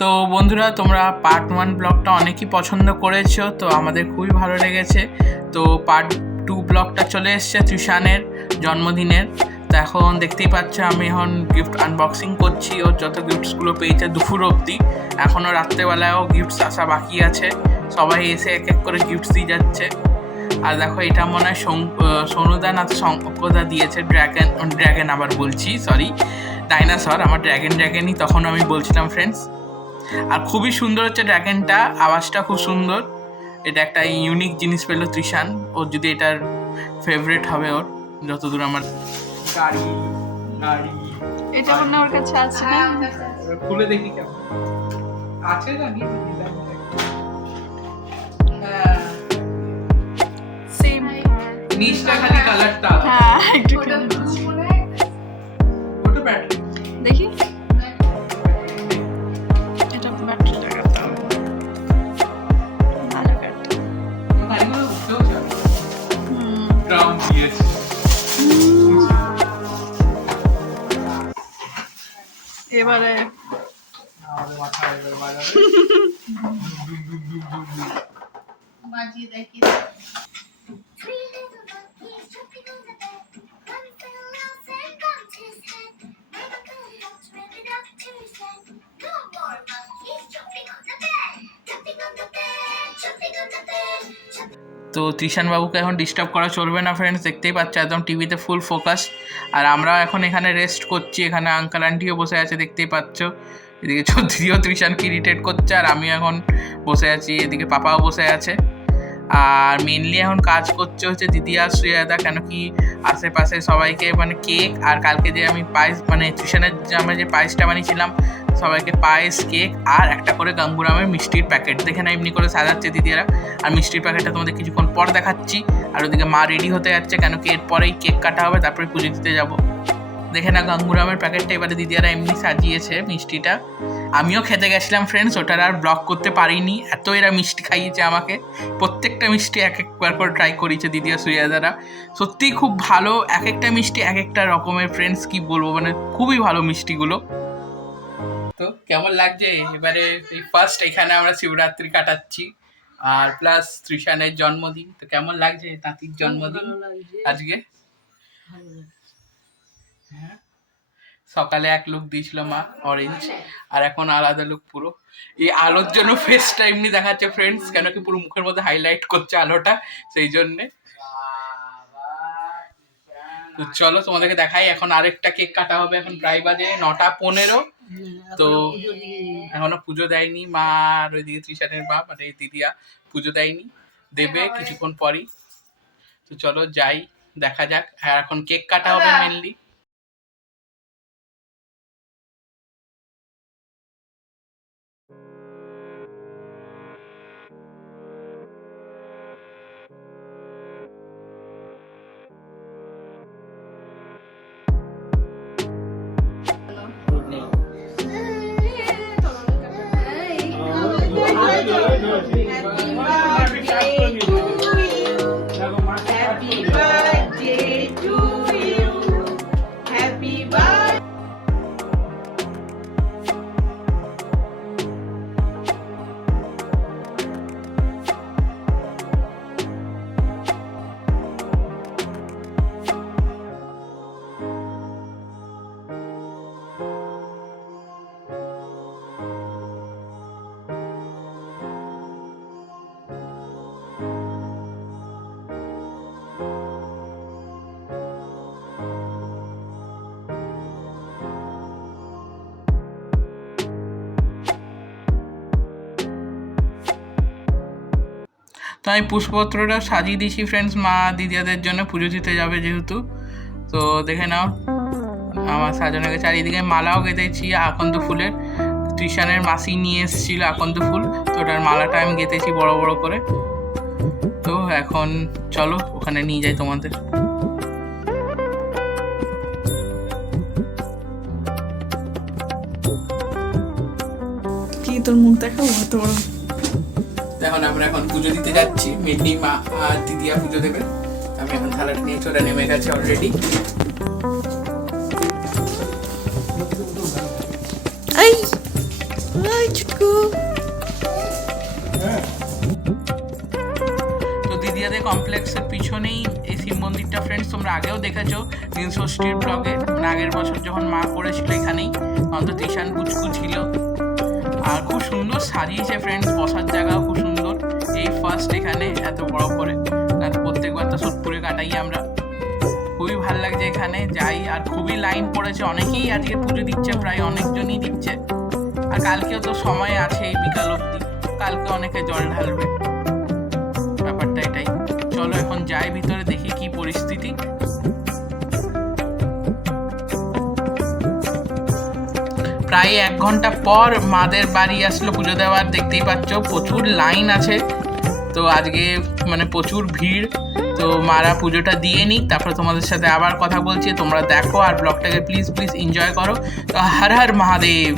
তো বন্ধুরা, তোমরা পার্ট 1 ব্লগটা অনেকেই পছন্দ করেছো, তো আমাদের খুবই ভালো লেগেছে। তো পার্ট 2 ব্লগটা চলে এসছে তৃষানের জন্মদিনের। তো এখন দেখতেই পাচ্ছ আমি এখন গিফট আনবক্সিং করছি। ওর যত গিফটসগুলো পেয়েছে দুপুর অবধি, এখনও রাত্রেবেলায়ও গিফটস আসা বাকি আছে। সবাই এসে এক এক করে গিফটস দিয়ে যাচ্ছে। আর দেখো, এটা মনে হয় সোনুদা না তো শঙ্করদা দিয়েছে। ড্র্যাগন আবার বলছি, সরি, ডাইনাসর। আমার ড্র্যাগনই তখন আমি বলছিলাম ফ্রেন্ডস। আর খুবই সুন্দর হচ্ছে ড্র্যাগনটা, আওয়াজটা খুব সুন্দর। এটা একটা ইউনিক জিনিস পেলো তৃষান। ওর যদি এটার ফেভারিট হবে ওর, যতদূর আমার গাড়ি এটা মনে হয় ওর কাছে আছে না? খুলে দেখি কেমন আছে। জানি সেম নিচটা খালি কালারটা আলাদা। হ্যাঁ, একটু ওটা ব্যাটারি দেখি। এটা ব্যাটারি লাগাতে হবে। ভালো কাটটা। গাড়িগুলো উঠতেও যাবে। ড্রাম দিয়েছে। এবারে আমাদের মাথায় এবারে বাজাবে। বাজিয়ে দেখি। তো তৃষান বাবুকে এখন ডিস্টার্ব করা চলবে না ফ্রেন্ডস, দেখতেই পাচ্ছ একদম টিভিতে ফুল ফোকাস। আর আমরা এখন এখানে রেস্ট করছি। এখানে আঙ্কাল আন্টিও বসে আছে, দেখতেই পাচ্ছ। এদিকে দিদিও তৃষানকে ইরিটেট করছে, আর আমি এখন বসে আছি। এদিকে পাপাও বসে আছে। আর মেনলি এখন কাজ করছে হচ্ছে দিদি আর শ্রেয়াদা, কেন কি আশেপাশে সবাইকে মানে কেক, আর কালকে যে আমি পায়েস মানে তৃষানের যে আমরা যে পায়েসটা বানিয়েছিলাম, সবাইকে পায়েস, কেক আর একটা করে গাঙ্গুরামের মিষ্টির প্যাকেট দেখে না এমনি করে সাজাচ্ছে দিদিরা। আর মিষ্টির প্যাকেটটা তোমাদের কিছুক্ষণ পর দেখাচ্ছি। আর ওদিকে মা রেডি হতে যাচ্ছে, কেন কি এরপরেই কেক কাটা হবে, তারপরে পুজো দিতে যাব। দেখে না গাঙ্গুরামের প্যাকেটটা এবারে দিদিরা এমনি সাজিয়েছে মিষ্টিটা। আমিও খেতে গেছিলাম ফ্রেন্ডস, ওটার আর ব্লগ করতে পারিনি, এত এরা মিষ্টি খাইয়েছে আমাকে। প্রত্যেকটা মিষ্টি এক একবার করে ট্রাই করেছে দিদি আর সুরিয়াদারা। সত্যিই খুব ভালো, এক একটা মিষ্টি এক একটা রকমের ফ্রেন্ডস, কি বলবো, মানে খুবই ভালো মিষ্টিগুলো। তো কেমন লাগছে এবারে এই ফার্স্ট এখানে আমরা শিবরাত্রি কাটাচ্ছি, আর প্লাস তৃষানের জন্মদিন। তো কেমন লাগছে তাঁতির জন্মদিন আজকে? হ্যাঁ, সকালে এক লুক দিয়েছিল মা অরেঞ্জ, আর এখন আলাদা লুক পুরো। এই আলোর জন্য ফেসটা এমনি দেখাচ্ছে ফ্রেন্ডস, কেন কি পুরো মুখের মধ্যে হাইলাইট করছে আলোটা, সেই জন্যে। তো চলো তোমাদেরকে দেখাই। এখন আরেকটা কেক কাটা হবে। এখন প্রায় বাজে 9:15। তো এখনো পুজো দেয়নি মা, আর ওইদিকে তৃষানের বাপ মানে দিদিয়া পুজো দেয়নি, দেবে কিছুক্ষণ পরই। তো চলো যাই, দেখা যাক। আর এখন কেক কাটা হবে মেনলি। তো আমি পুষ্পপত্রটা সাজিয়ে দিয়েছি ফ্রেন্ডস, মা দিদিয়াদের জন্য পুজো দিতে যাবে যেহেতু। তো দেখে নাও আমার সাজানো গেছে। আর এদিকে মালাও গেঁথেছি আকন্দ ফুলের। তৃষানের মাসি নিয়ে এসেছিল আকন্দ ফুল, তো ওটার মালাটা আমি গেঁথেছি বড় বড় করে। তো এখন চলো ওখানে নিয়ে যাই তোমাদের। কি তোর মুখ দেখাবো তোর? এখন আমরা এখন পুজো দিতে যাচ্ছি। মেনলি মা আর দিদিয়া পুজো দেবে। আমি এখন থালাটা নিয়ে চলে নেমে গেছে অলরেডি। এই ওই ছুটকু। তো দিদিয়াদের কমপ্লেক্সের পিছনেই এই শিব মন্দিরটা ফ্রেন্ডস, তোমরা আগেও দেখেছো নীলষষ্ঠীর ব্লগে, আগের বছর যখন মা করেছিল এখানেই, তখন তো ত্রিশান পুচকু ছিল। আর খুব সুন্দর সাজিয়েছে ফ্রেন্ডস, বসার জায়গাও খুব সুন্দর। এই ফার্স্ট এখানে এত বড় করে, না তো প্রত্যেকবার তো সোদপুরে কাটাই আমরা। খুবই ভালো লাগছে এখানে যাই, আর খুবই লাইন পড়েছে, অনেকেই আজকে পুজো দিচ্ছে, প্রায় অনেকজনই দিচ্ছে। আর কালকেও তো সময় আছে এই বিকাল অবধি, কালকে অনেকে জল ঢালবে, ব্যাপারটা এটাই। চলো এখন যাই ভিতরে, দেখি কি পরিস্থিতি। প্রায় 1 ঘন্টা পর মাদের বাড়ি আসলো পুজো দেওয়ার, দেখতেই পাচ্ছ প্রচুর লাইন আছে। তো আজকে মানে প্রচুর ভিড়। তো মারা পুজোটা দিয়ে নিক, তারপরে তোমাদের সাথে আবার কথা বলছি। তোমরা দেখো আর ব্লগটাকে প্লিজ প্লিজ এনজয় করো। তো হর হর মহাদেব।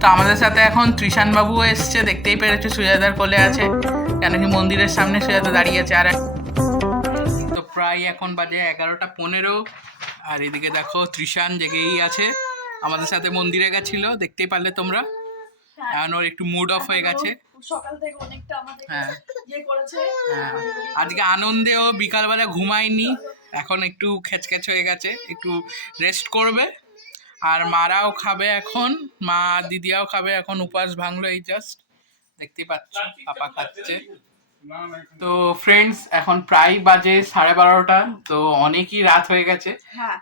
তো আমাদের সাথে এখন ত্রিশান বাবু এসছে, দেখতেই পেরেছো সুজাতার কোলে আছে, কেন কি মন্দিরের সামনে সুজাতা দাঁড়িয়ে আছে। আর তো প্রায় এখন বাজে 11:15, আর এদিকে দেখো ত্রিশান জেগেই আছে, আমাদের সাথে মন্দিরে গেছিল, দেখতেই পারলে তোমরা। এখন ওর একটু মুড অফ হয়ে গেছে। সকাল থেকে অনেকটা আমাদের হ্যাঁ করেছে। হ্যাঁ, আজকে আনন্দে ও বিকালবেলা ঘুমায়নি, এখন একটু খেচখেচ হয়ে গেছে, একটু রেস্ট করবে। আর মারাও খাবে এখন, মা দিদিয়াও খাবে এখন, উপাস ভাঙলো এই জাস্ট, দেখতেই পাচ্ছ পাপা খাচ্ছে। তো ফ্রেন্ডস এখন প্রায় বাজে 12:30, তো অনেকই রাত হয়ে গেছে।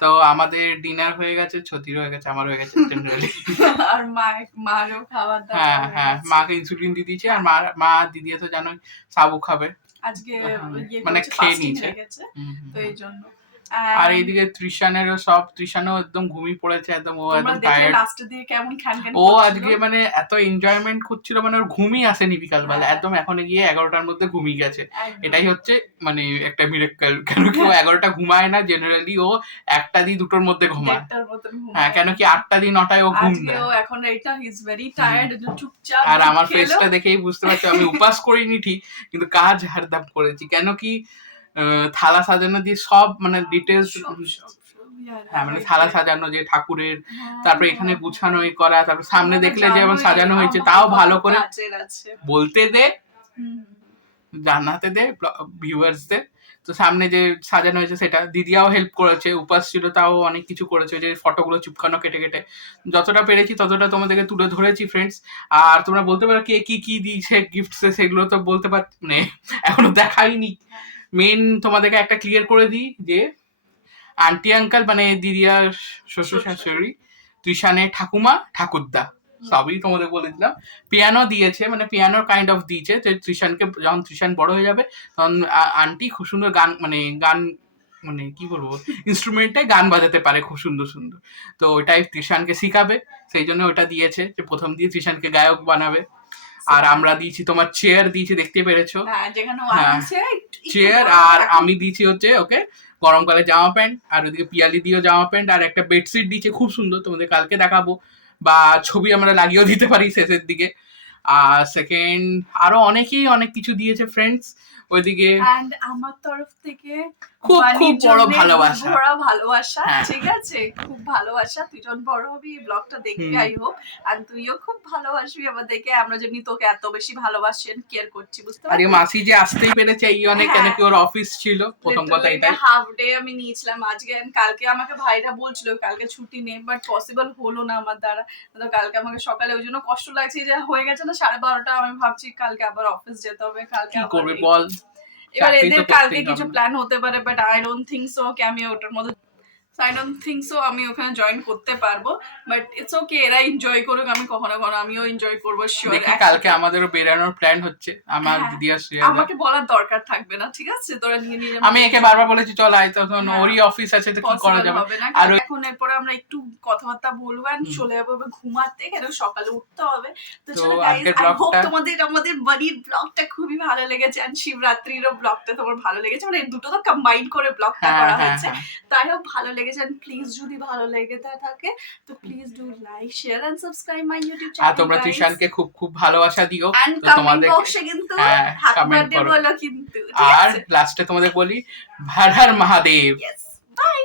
তো আমাদের ডিনার হয়ে গেছে, ছতির হয়ে গেছে, আমার হয়ে গেছে জেনারেলি। আর মারও খাবার দাবার হ্যাঁ হ্যাঁ, মাকে ইনসুলিন দিয়ে দিয়েছে, আর মা দিদিয়া তো জানোই সাবু খাবে আজকে, মানে খেয়ে নিয়েছে। তো এই জন্য। আর এইদিকে ত্রিশানও একদম ঘুমিয়ে পড়েছে, একদম ও একদম টায়ার্ড। লাস্টের দিকে কেমন খানখান ও আজকে মানে এত এনজয়মেন্ট করছিল, মানে ওর ঘুমই আসেনি বিকালবেলা, একদম এখন গিয়ে 11টার মধ্যে ঘুমিয়ে গেছে। এটাই হচ্ছে মানে একটা মিরাক্কেল, কেন কি ও 11টা ঘুমায় না জেনারেলি, ও 1টা দিয়ে 2টোর মধ্যে ঘুমায়। হ্যাঁ, কেন কি 8টা দিয়ে 9টায় ও ঘুম দেয়। এখন এইটা হি ইজ ভেরি টায়ার্ড, চুপচাপ। আর আমার ফেসটা দেখেই বুঝতে পারছো আমি উপাস করিনি ঠিক, কিন্তু কাজ হারদাম করেছি, কেন কি থালা সাজানো দিয়ে সব মানে ডিটেলস, হ্যাঁ মানে থালা সাজানো যে ঠাকুরের, তারপরে এখানে গুছানো করা, তারপর সামনে দেখলে যে যেমন সাজানো হয়েছে তাও ভালো করে বলতে দে, জানাতে দে ভিউয়ার্সদের। তো সামনে যে সাজানো হয়েছে সেটা দিদিয়াও হেল্প করেছে, উপাস ছিল তাও অনেক কিছু করেছে, যে ফটোগুলো চুপকানো কেটে কেটে যতটা পেরেছি ততটা তোমাদেরকে তুলে ধরেছি ফ্রেন্ডস। আর তোমরা বলতে পারো কে কি কি দিয়েছে গিফটস, সেগুলো তো বলতে পার মানে এখনো দেখাইনি। মেন তোমাদেরকে একটা ক্লিয়ার করে দিই যে আন্টি আঙ্কাল মানে দিদিয়ার শ্বশুর শাশুড়ি, ত্রিশানের ঠাকুমা ঠাকুরদা সবই তোমাদের বলে দিলাম। পিয়ানো দিয়েছে, মানে পিয়ানোর কাইন্ড অফ দিয়েছে, যে ত্রিশানকে যখন ত্রিশান বড় হয়ে যাবে তখন আন্টি খুব সুন্দর গান মানে কি বলবো ইনস্ট্রুমেন্টে গান বাজাতে পারে খুব সুন্দর সুন্দর। তো ওইটাই ত্রিশানকে শিখাবে, সেই জন্য ওটা দিয়েছে, যে প্রথম দিয়ে ত্রিশানকে গায়ক বানাবে। আর আমরা দিয়েছি তোমার চেয়ার দিয়েছি, দেখতে পেরেছো, চেয়ার। আর আমি দিয়েছি হচ্ছে ওকে গরমকালে জামা প্যান্ট, আর ওদিকে পিয়ালি দিয়েও জামা প্যান্ট, আর একটা বেডশিট দিয়েছে খুব সুন্দর, তোমাদের কালকে দেখাবো, বা ছবি আমরা লাগিয়েও দিতে পারি শেষের দিকে। আর সেকেন্ড আরো অনেকেই অনেক কিছু দিয়েছে ফ্রেন্ডস ওইদিকে। আমার তরফ থেকে খুব খুব বড় ভালোবাসা, ঠিক আছে, খুব ভালোবাসা। তুই যখন বড় হবি ব্লগটা দেখবি, আই হোপ, আর তুইও খুব ভালোবাসবি আমাদেরকে, আমরা যেমনি তোকে এত বেশি ভালোবাসেন কেয়ার করছি, বুঝতে পারছিস। আরে মাসি যে আসতেই পেরেছে এই অনেক, কেন কি ওর অফিস ছিল, প্রথম কথা এটাই। হাফ ডে আমি নিয়েছিলাম আজকে, কালকে আমাকে ভাইরা বলছিল কালকে ছুটি নে, বাট পসিবল হলো না আমার দ্বারা। তো কালকে আমাকে সকালে ওই জন্য কষ্ট লাগছে, যে হয়ে গেছে না 12:30, আমি ভাবছি কালকে আবার অফিস যেতে হবে, কালকে কি করবে বল। এবার এদের কালকে কিছু প্ল্যান হতে পারে, but I don't think so কি আমি ওটার মধ্যে, আই ডোন্ট থিংক সো আমি ওখানে জয়েন করতে পারবো, বাট ইটস ওকে, এরা এনজয় করুক, আমি কখনো কখনো আমিও এনজয় করবো শিওর। কালকে আমাদেরও বেরানোর প্ল্যান হচ্ছে, আমার দিদি আসছে, আমাকে বলার দরকার থাকবে না, ঠিক আছে, তোরা নিয়ে নিয়ে আমি একে বারবার বলেছি চল আয়, তখন ওরই অফিস আছে, তো কি করা যাবে। আর এখন এরপরে আমরা একটু কথাবার্তা বলবো, আর চলে যাবো ঘুমাতে, কেন সকালে উঠতে হবে। তো চলো গাইস, আই হোপ তোমাদের আমাদের বাড়ির ব্লগটা খুবই ভালো লেগেছে, আর শিবরাত্রিরও ব্লগটা তোমার ভালো লেগেছে, মানে দুটো তো কম্বাইন করে ব্লগটা করা হয়েছে, তাই হোপ ভালো লেগেছে। লেগেছে, এন্ড প্লিজ যদি ভালো লেগে থাকে তো please do like share and subscribe my YouTube আর চ্যানেল। তোমরা ত্রিশানকে খুব খুব ভালোবাসা দিও। এন্ড তো কমেন্ট তোমাদের বক্সে কিন্তু হ্যাঁ, হ্যাপি comment বার্থডে করো। বলো কিন্তু, আর লাস্টে তোমাদের বলি হর হর মহাদেব। Yes bye.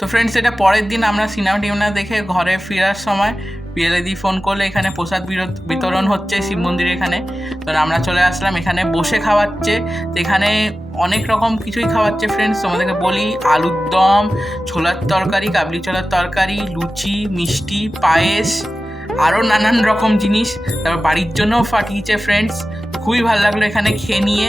তো ফ্রেন্ডস, এটা পরের দিন আমরা সিনেমা টিনেমা দেখে ঘরে ফেরার সময় পিএলএদি ফোন করলে এখানে প্রসাদ বিতরণ হচ্ছে শিব মন্দিরে এখানে। তো আমরা চলে আসলাম, এখানে বসে খাওয়াচ্ছে। তো এখানে অনেক রকম কিছুই খাওয়াচ্ছে ফ্রেন্ডস, তোমাদেরকে বলি আলুর দম, ছোলার তরকারি, কাবলি ছোলার তরকারি, লুচি, মিষ্টি, পায়েস, আরও নানান রকম জিনিস। তারপর বাড়ির জন্যও পাঠিয়েছে ফ্রেন্ডস। খুবই ভালো লাগলো এখানে খেয়ে নিয়ে।